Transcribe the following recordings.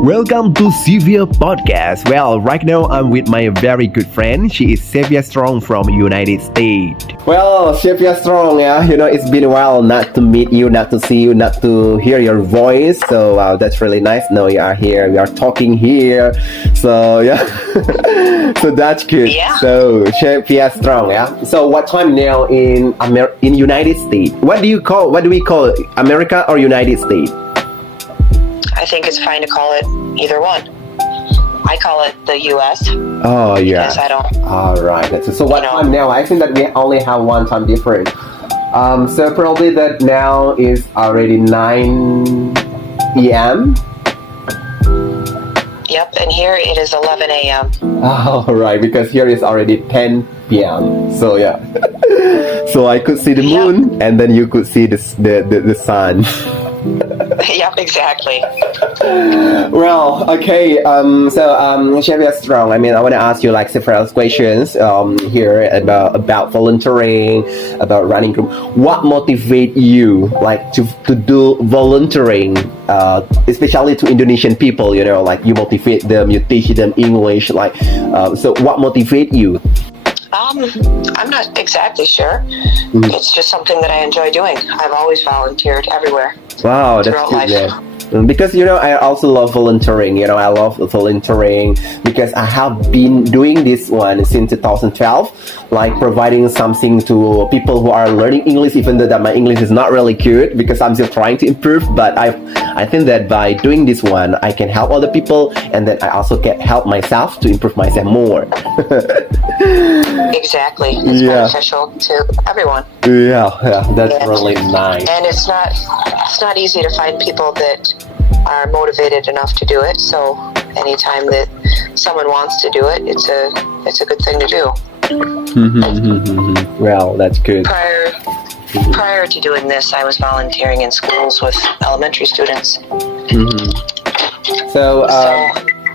Welcome to SEFEO Podcast. Well, right now I'm with my very good friend. She is Shepia Strong from United States. Well, Shepia Strong, it's been a while not to meet you, not to see you, not to hear your voice. So that's really nice. Now you are here. We are talking here. So yeah, so that's good. Yeah. So Shepia Strong, yeah. So what time now in United States? What do we call it? America or United States? I think it's fine to call it either one. I call it the U.S. Oh, yeah. Because I don't. All right. So what time now? I think that we only have one time difference. So probably that now is already 9 p.m. Yep, and here it is 11 a.m. All right, because here is already 10 p.m. So yeah. So I could see the moon, and then you could see the sun. Yep, exactly. Well, okay. Shepia Strong. I want to ask you like several questions here about volunteering, about running group. What motivates you like to do volunteering, especially to Indonesian people? Like you motivate them, you teach them English. Like, so what motivates you? I'm not exactly sure. It's just something that I enjoy doing. I've always volunteered everywhere. Wow, that's good. Yeah. Because I also love volunteering. I love volunteering because I have been doing this one since 2012, like providing something to people who are learning English, even though that my English is not really good because I'm still trying to improve. But I think that by doing this one, I can help other people, and then I also can help myself to improve myself more. Exactly, it's beneficial to everyone. Yeah, that's really nice. And it's not easy to find people that are motivated enough to do it. So anytime that someone wants to do it, it's a good thing to do. Well, that's good. Prior to doing this, I was volunteering in schools with elementary students. So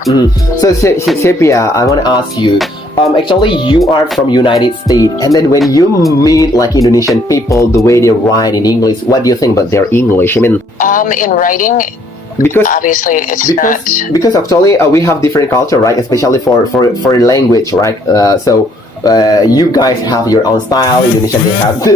Shepia, I want to ask you. Actually, you are from United States, and then when you meet like Indonesian people, the way they write in English, what do you think about their English? In writing, because obviously it's because actually we have different culture, right? Especially for language, right? So you guys have your own style. Indonesian,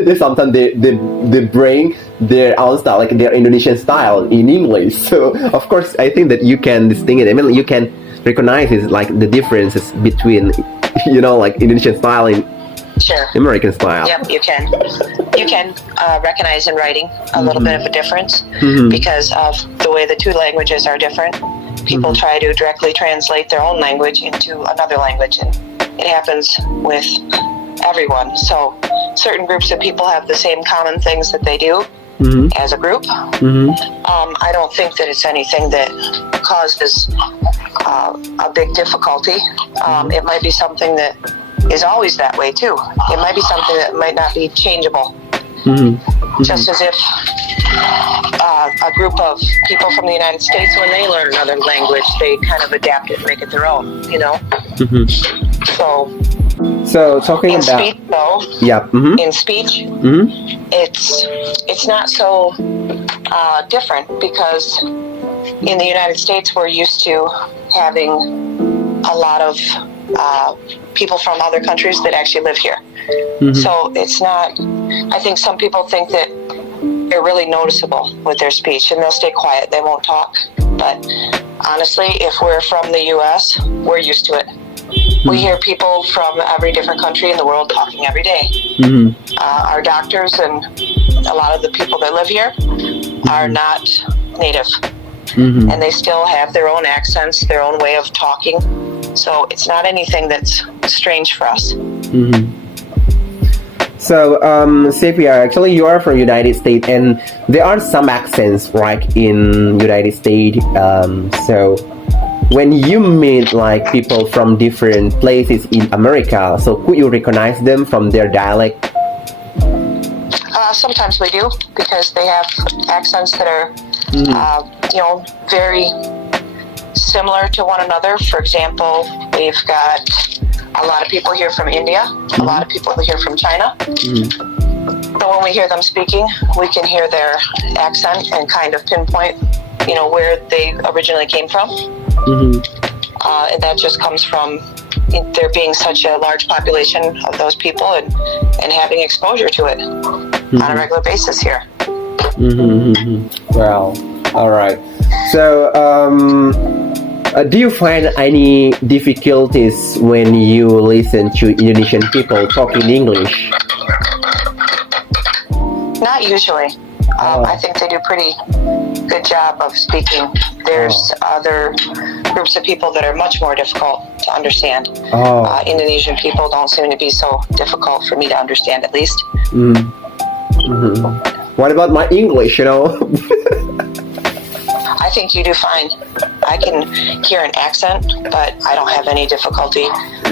they sometimes they bring their own style, like their Indonesian style in English. So of course, I think that you can distinguish. You can recognize it, like the differences between like Indonesian style and American style. Yep, you can recognize in writing a little bit of a difference because of the way the two languages are different. People try to directly translate their own language into another language, and it happens with everyone. So certain groups of people have the same common things that they do as a group. I don't think that it's anything that causes a big difficulty. It might be something that is always that way too. It might be something that might not be changeable. Just as if a group of people from the United States, when they learn another language, they kind of adapt it and make it their own, So talking in about speech, though, in speech, it's not so different because in the United States we're used to having a lot of people from other countries that actually live here. So it's not. I think some people think that they're really noticeable with their speech and they'll stay quiet. They won't talk. But honestly, if we're from the U.S., we're used to it. We hear people from every different country in the world talking every day. Our doctors and a lot of the people that live here are not native. And they still have their own accents, their own way of talking. So it's not anything that's strange for us. So, Shepia, actually you are from United States, and there are some accents, right, in United States. So when you meet like people from different places in America, so could you recognize them from their dialect? Sometimes we do, because they have accents that are, very similar to one another. For example, we've got a lot of people here from India, a lot of people here from China. So when we hear them speaking, we can hear their accent and kind of pinpoint where they originally came from. And that just comes from there being such a large population of those people and having exposure to it on a regular basis here. Well, all right. So, do you find any difficulties when you listen to Indonesian people talking English? Not usually. I think they do a pretty good job of speaking. There's other groups of people that are much more difficult to understand. Indonesian people don't seem to be so difficult for me to understand, at least. What about my English, I think you do fine. I can hear an accent, but I don't have any difficulty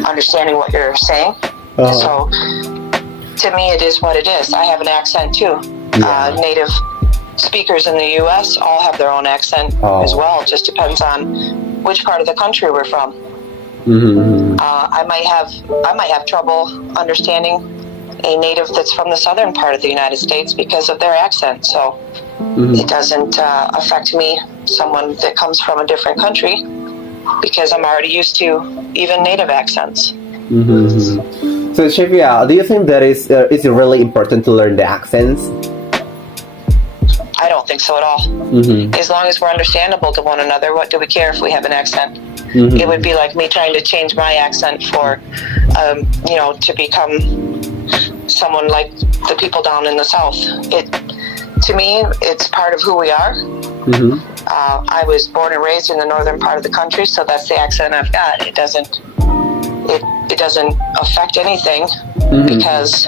understanding what you're saying. So, to me, it is what it is. I have an accent, too. Native speakers in the U.S. all have their own accent as well. It just depends on which part of the country we're from. I might have trouble understanding a native that's from the southern part of the United States because of their accent. So it doesn't affect me, someone that comes from a different country, because I'm already used to even native accents. So Shepia, do you think that is really important to learn the accents? I don't think so at all. As long as we're understandable to one another, what do we care if we have an accent? It would be like me trying to change my accent for, to become someone like the people down in the South. To me, it's part of who we are. I was born and raised in the northern part of the country, so that's the accent I've got. It doesn't affect anything because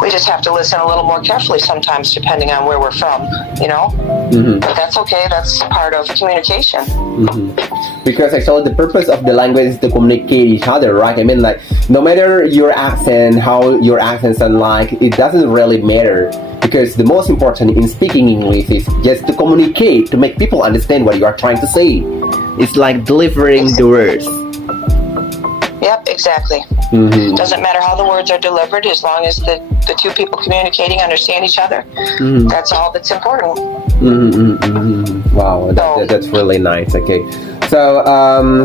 we just have to listen a little more carefully sometimes, depending on where we're from, But that's okay. That's part of communication. Because actually the purpose of the language is to communicate each other, right? I mean, like, no matter your accent, how your accent sounds like, it doesn't really matter. Because the most important in speaking English is just to communicate, to make people understand what you are trying to say. It's like delivering the words. Yep, exactly. Doesn't matter how the words are delivered, as long as the two people communicating understand each other. That's all that's important. Wow, that's really nice. Okay, so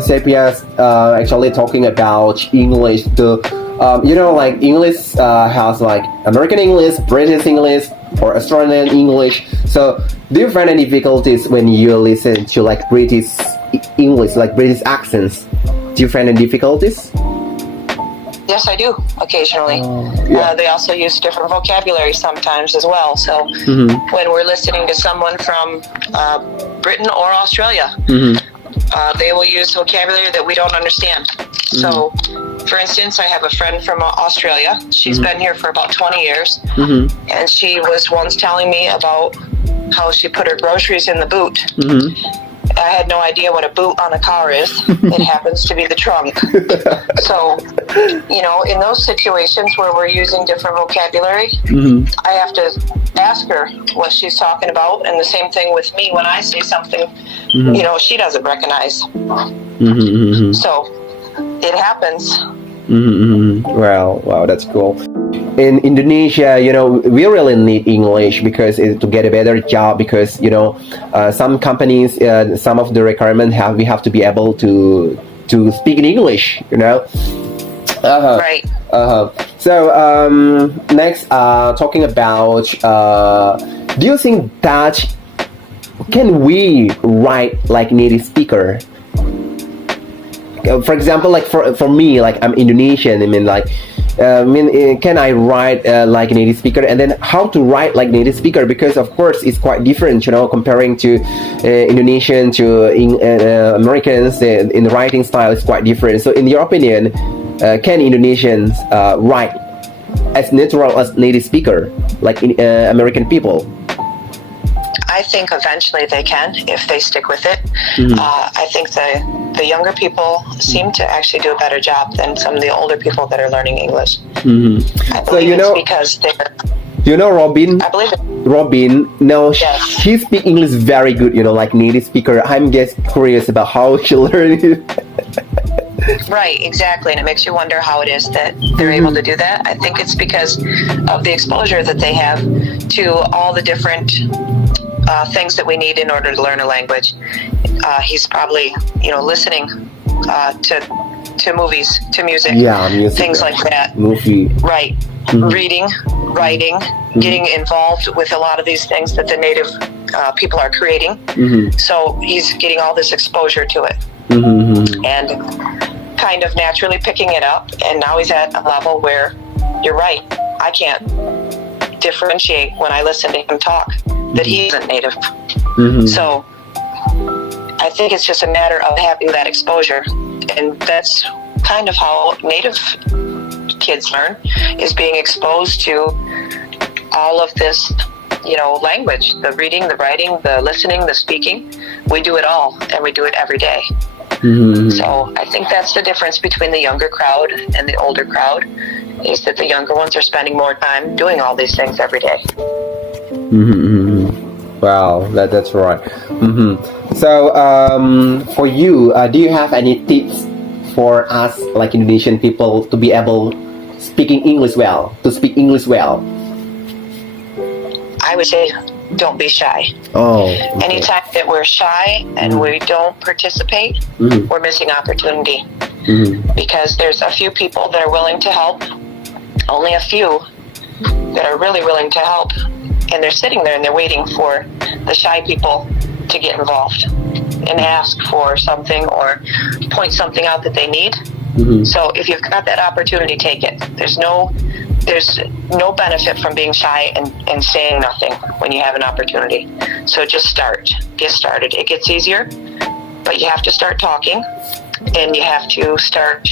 Shepia's actually talking about English. Like English has like American English, British English, or Australian English. So, do you find any difficulties when you listen to like British English, like British accents? Do you find any difficulties? Yes, I do, occasionally. They also use different vocabulary sometimes as well. So when we're listening to someone from Britain or Australia, they will use vocabulary that we don't understand. So, for instance, I have a friend from Australia. She's been here for about 20 years. And she was once telling me about how she put her groceries in the boot. I had no idea what a boot on a car is. It happens to be the trunk. So, in those situations where we're using different vocabulary, I have to ask her what she's talking about. And the same thing with me when I say something, she doesn't recognize. So, it happens. Wow, that's cool. In Indonesia, we really need English because to get a better job. Because some companies, some of the requirements we have to be able to speak in English. Right. So next, talking about, do you think that can we write like native speaker? For example, like for me, like I'm Indonesian. I mean, like, can I write like a native speaker? And then how to write like native speaker? Because of course it's quite different, comparing to Indonesian to Americans. In the writing style is quite different. So in your opinion, can Indonesians write as natural as native speaker like American people? I think eventually they can if they stick with it. I think the younger people seem to actually do a better job than some of the older people that are learning English. I believe it's because they're... Robin? I believe it. Robin, no, yes. She speaks English very good, like native speaker. I'm just curious about how she learned it. Right, exactly. And it makes you wonder how it is that they're able to do that. I think it's because of the exposure that they have to all the different things that we need in order to learn a language. He's probably, listening to movies, to music, music, things like that. Movie. Right. Reading, writing, getting involved with a lot of these things that the native people are creating. So he's getting all this exposure to it. And kind of naturally picking it up. And now he's at a level where, you're right, I can't differentiate when I listen to him talk that he isn't native. So I think it's just a matter of having that exposure. And that's kind of how native kids learn, is being exposed to all of this, language, the reading, the writing, the listening, the speaking. We do it all, and we do it every day. So I think that's the difference between the younger crowd and the older crowd, is that the younger ones are spending more time doing all these things every day. Wow, that's right. So for you, do you have any tips for us, like Indonesian people, to be able to speak English well? I would say, don't be shy. Anytime that we're shy and we don't participate, we're missing opportunity. Because there's a few people that are willing to help, only a few that are really willing to help, and they're sitting there and they're waiting for the shy people to get involved and ask for something or point something out that they need. So if you've got that opportunity, take it. There's no benefit from being shy and saying nothing when you have an opportunity. So just get started. It gets easier, but you have to start talking, and you have to start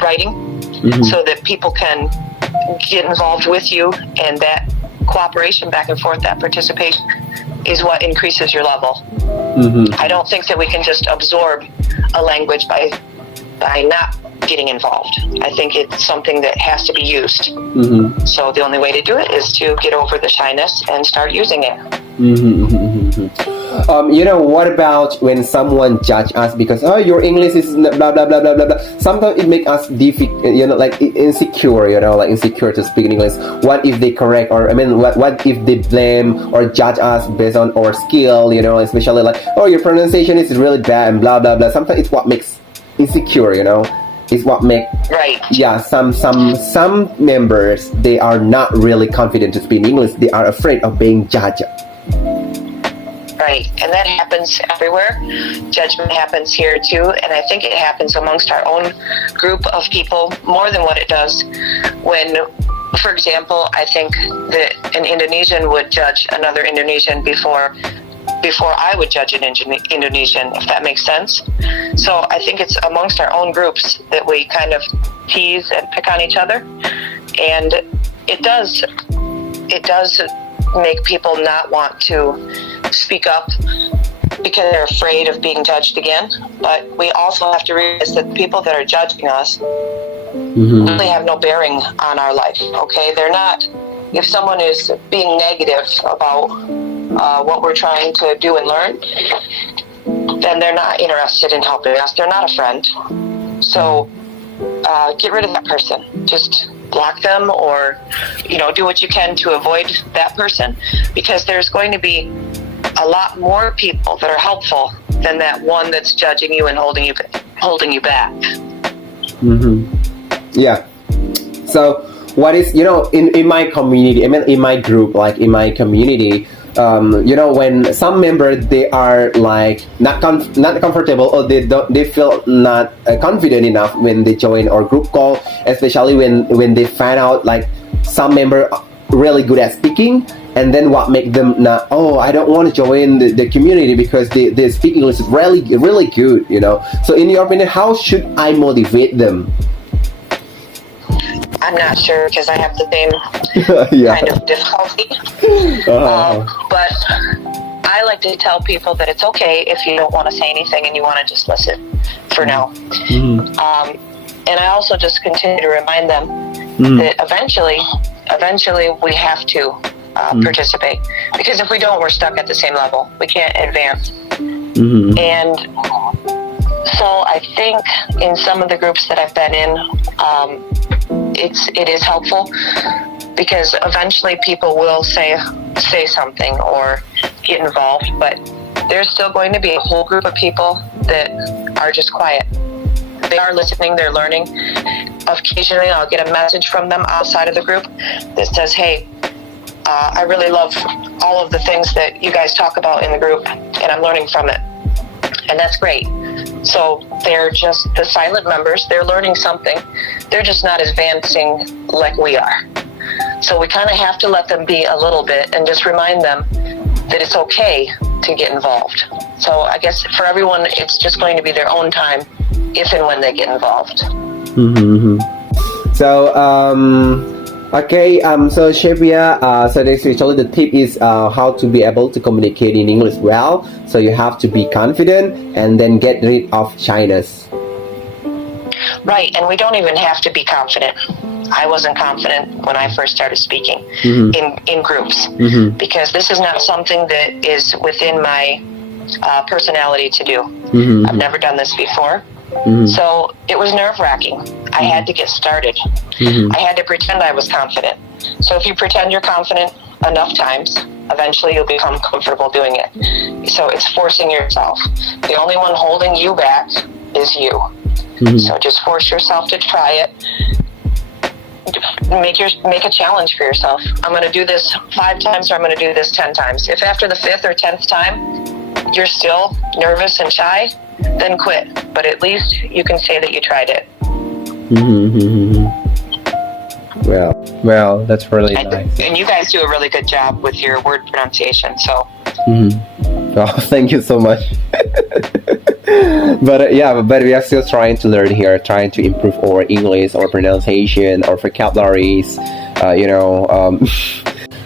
writing so that people can get involved with you, and that cooperation back and forth, that participation, is what increases your level. I don't think that we can just absorb a language by not getting involved. I think it's something that has to be used. So the only way to do it is to get over the shyness and start using it. What about when someone judge us because your English is blah blah blah blah blah blah? Sometimes it makes us insecure. Insecure to speak in English. What if they correct, or what if they blame or judge us based on our skill? Especially like, your pronunciation is really bad and blah blah blah. Sometimes it's what makes insecure. Is what make some members, they are not really confident to speak English. They are afraid of being judged. Right, and that happens everywhere. Judgment happens here too, and I think it happens amongst our own group of people more than what it does when, for example, I think that an Indonesian would judge another Indonesian before I would judge an Indonesian, if that makes sense. So I think it's amongst our own groups that we kind of tease and pick on each other, and it does make people not want to speak up because they're afraid of being judged again. But we also have to realize that the people that are judging us really have no bearing on our life. Okay, they're not. If someone is being negative about what we're trying to do and learn, then they're not interested in helping us. They're not a friend. So get rid of that person. Just block them, or do what you can to avoid that person, because there's going to be a lot more people that are helpful than that one that's judging you and holding you back. Yeah. So what is in my community, in my group, like in my community, when some members, they are like not comfortable, or they feel not confident enough when they join our group call, especially when they find out like some member are really good at speaking, and then what make them not, I don't want to join the community because they speak English is really really good. So in your opinion, how should I motivate them? I'm not sure, because I have the same kind of difficulty. But I like to tell people that it's okay if you don't want to say anything and you want to just listen for now. And I also just continue to remind them that eventually we have to participate, because if we don't, we're stuck at the same level. We can't advance. And so I think in some of the groups that I've been in, it is helpful, because eventually people will say, say something or get involved, but there's still going to be a whole group of people that are just quiet. They are listening, they're learning. Occasionally I'll get a message from them outside of the group that says, hey, I really love all of the things that you guys talk about in the group, and I'm learning from it. And that's great. So they're just the silent members. They're learning something. They're just not advancing like we are. So we kind of have to let them be a little bit and just remind them that it's okay to get involved. So I guess for everyone, it's just going to be their own time if and when they get involved. So, okay, so Shepia, so actually the tip is how to be able to communicate in English well. So you have to be confident and then get rid of shyness. Right, and we don't even have to be confident. I wasn't confident when I first started speaking in groups because this is not something that is within my personality to do. I've never done this before. So it was nerve-wracking. I had to get started. I had to pretend I was confident. So if you pretend you're confident enough times, eventually you'll become comfortable doing it. So it's forcing yourself. The only one holding you back is you. So just force yourself to try it. Make a challenge for yourself. I'm going to do this 5 times, or I'm going to do this 10 times. If after the 5th or 10th time you're still nervous and shy, then quit. But at least you can say that you tried it. Well, that's really nice. And you guys do a really good job with your word pronunciation. So. Oh, thank you so much. But we are still trying to learn here, trying to improve our English, our pronunciation, our vocabularies.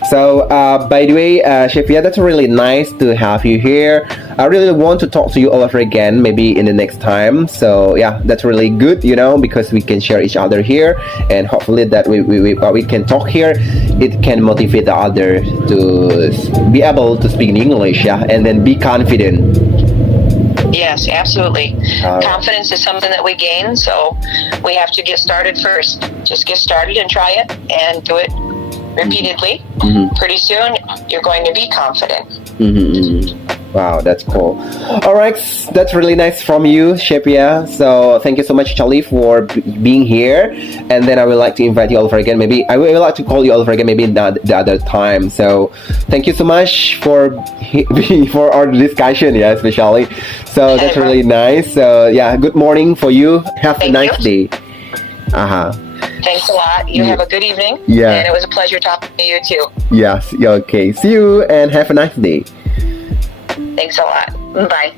So, by the way, Shepia, that's really nice to have you here. I really want to talk to you all over again, maybe in the next time. So, yeah, that's really good, because we can share each other here, and hopefully that we can talk here. It can motivate the other to be able to speak in English, and then be confident. Yes, absolutely. Confidence is something that we gain, so we have to get started first. Just get started and try it, and do it repeatedly. Pretty soon you're going to be confident. Wow, that's cool. All right, that's really nice from you, Shepia. So thank you so much, Charlie, for being here. And then I would like to invite you all over again. Maybe I would like to call you all over again, maybe the other time. So thank you so much for our discussion, especially. So that's really nice. So good morning for you. Have a nice day. Thanks a lot. You have a good evening. Yeah. And it was a pleasure talking to you too. Yes. Okay. See you and have a nice day. Thanks a lot. Bye.